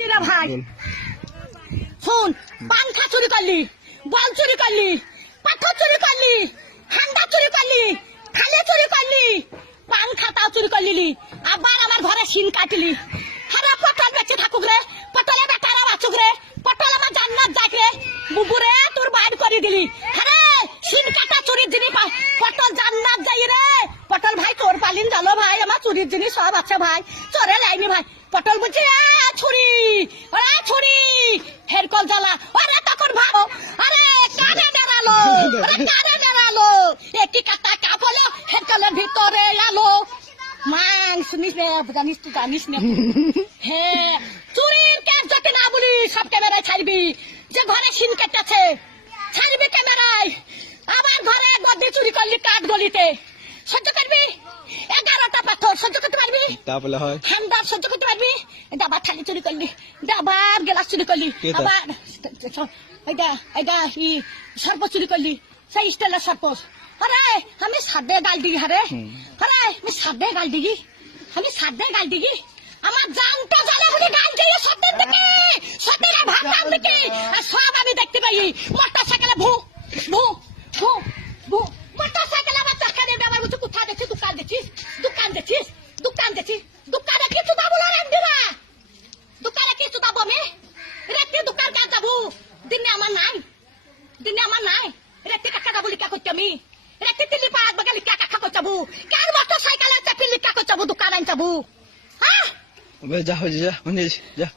নীরা ভাই শুন, পাংখা চুরি করলি, বল চুরি করলি, পাথর চুরি করলি, হান্ডা চুরি করলি, থালে চুরি করলি, পাংখাটাও চুরি করলি, আবার আমার ঘরে শিন কাটলি। হারা পটল বেঁচে থাকুক রে, পটলে বেটারা বাঁচুক রে, পটল আমার জান্নাত যাক রে, বুবুরে তোর বাইর করে দিলি। হ্যাঁ শিন কাটা চুরির জিনিস পটল জান্নাত যাই রে। পটল ভাই তোর পালিন জানো ভাই, আমার চুরির জিনিস সব আছে ভাই, চোরে লাইনি ভাই। পটল বলছি ছুরি, ওরা ছুরি হের কল জ্বালা, ওরা তখন ভাবো আরে কানে দাঁড়ালো, কানে দাঁড়ালো, একটি কাটা কাপ হলো হের কলের ভিতরে আলো। মাং শুনিস রে, জানিস তুই জানিস না। হ্যাঁ চুরির কেস যদি না বলি সব ক্যামেরায় ছাড়বি, যে ঘরে শিন কেটেছে ছাড়বি ক্যামেরায়। আবার ঘরে গদি চুরি করলি কাঠ গলিতে, সহ্য করবি? 11টা পাথর সহ্য করতে পারবি? তাহলে হয় হ্যান্ডার সহ্য করতে পারবি? ডাবার থালি চুরি করলি, ডাবার গ্লাস চুরি করলি, আবার এটা সর্প চুরি করলি, সেই স্টাইলের সর্প। আরে আমি সাদে গাল দিগি, হারে আরে আমি সাদে গাল দিগি, আমি সাদে গাল দিগি। আমার জানটা জ্বালা হলে গাল দিয়ে সত্যের দিকে, সত্যের ভাবনার দিকে, আর সব আমি দেখতে পাই। মোটর সাইকেলে ভু ভু ভু ভু, মোটর সাইকেলে আমার চাকা দিয়ে ব্যবহার করছে। কোথায় দেখছিস? দোকান দেখছিস, দোকান দেখছিস, দোকান দেখছিস, দোকানে কিছু দাবো না রেন্দিরা, দোকানে কিছু দাবো আমি রেখে দোকান কাজ যাবো। দিনে আমার নাই, দিনে আমার নাই, রেখে টাকা দাবো লিখা করছি আমি, রেখে দিল্লি পাঁচ বাগে লিখা কাকা করতে যাবো, কার মোটর সাইকেলে চাপি লিখা করতে যাবো, দোকান আন যাবো। হ্যাঁ যা হয়েছে, যা যা।